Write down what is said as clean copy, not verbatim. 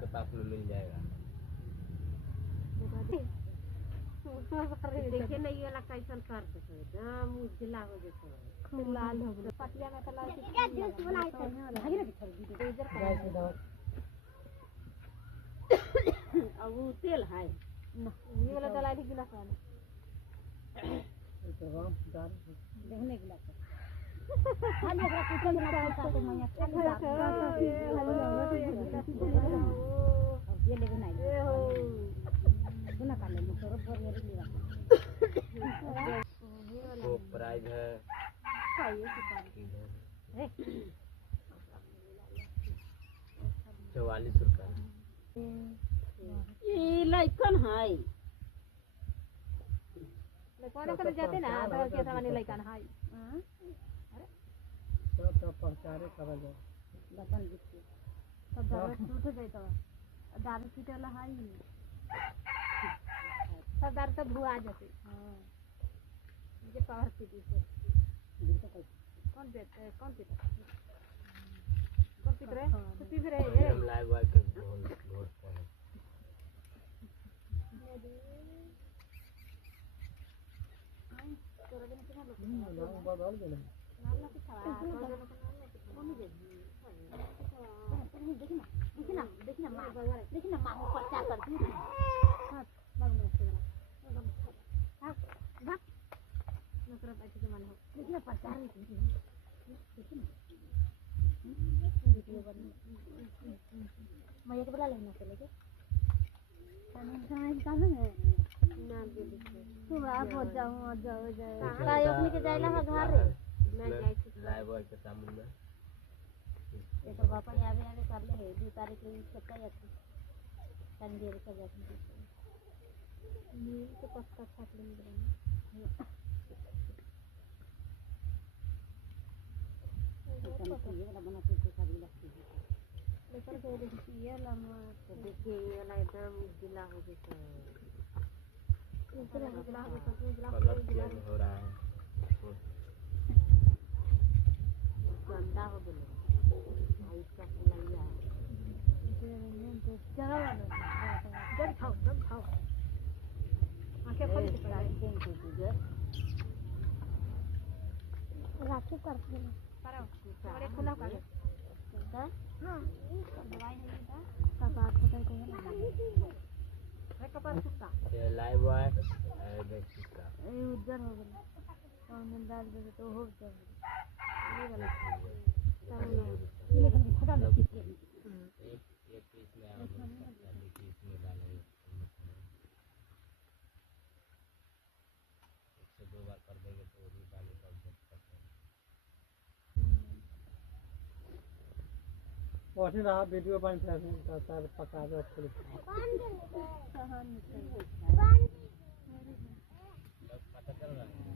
के पास में मिल जाएगा। देखिए नहीं वाला कैसन कर देते एकदम उजला हो जैसे खूब लाल हो गया पतिया में तो लाल जूस बनाई थे भागी ना खरीदी तो इधर अब वो तेल है ना ये वाला दलाई गिलास वाला तो हम दार देखने गिलास हम एकरा पूछे ना पैसा तो मैं ये लेके नहीं सुना कर ले मोटर पर ये लिया वो प्राइस है चाहिए इधर है 44 रुपए। ये लाइकन है लेकिन कर जाते ना तो के सामान लाइकन है अरे तो प्रचार करल जाए बतन दिखते तो दारू टूट जाए तो दारू पीटला है सब दारू तो भुआ जाते हां ये पावर पीती से कौन पीता कौन पीता रहे तो पी रहे हम लाइव वाइव पे घोट पड़े बदल गेल देखना माँ को प्रचार करती है देखना प्रचार मैं एक बोला लेना चलेगा निकालू ना तुम आप जाओ अपने के जाइला घर रे मैं जाई लाइव वाइव के सामने में ये तो पापा आवे कर ले 2 तारीख के सकता है संदेर का जाती नील के पत्ता छाट लेंगे ये वाला बना के सारी लगती है लेकिन ये देखिए ये लम्बा तो देखिए ये वाला एकदम गीला हो गया इतना गीला हो गया कलर चेंज हो रहा है गंदा हो गया इसका फुलाइया चलो जब खाओ आंखें खोल के देंगे राखी करते हैं बड़े खुला कर हां दवाई नहीं था कपार फटा को है कपार फटा ये लाइव वाइव देख सकता ये उधर हो गया कौन डाल दे तो हो जाए ये वाला ये लेकिन फटा लग गया एक पीस में आप देखिए इसमें डाले 102 बार कर देंगे तो भी पानी का उपयोग करते हैं। वैसे रहा वीडियो बन था सर पका दो थोड़ी पता चल रहा है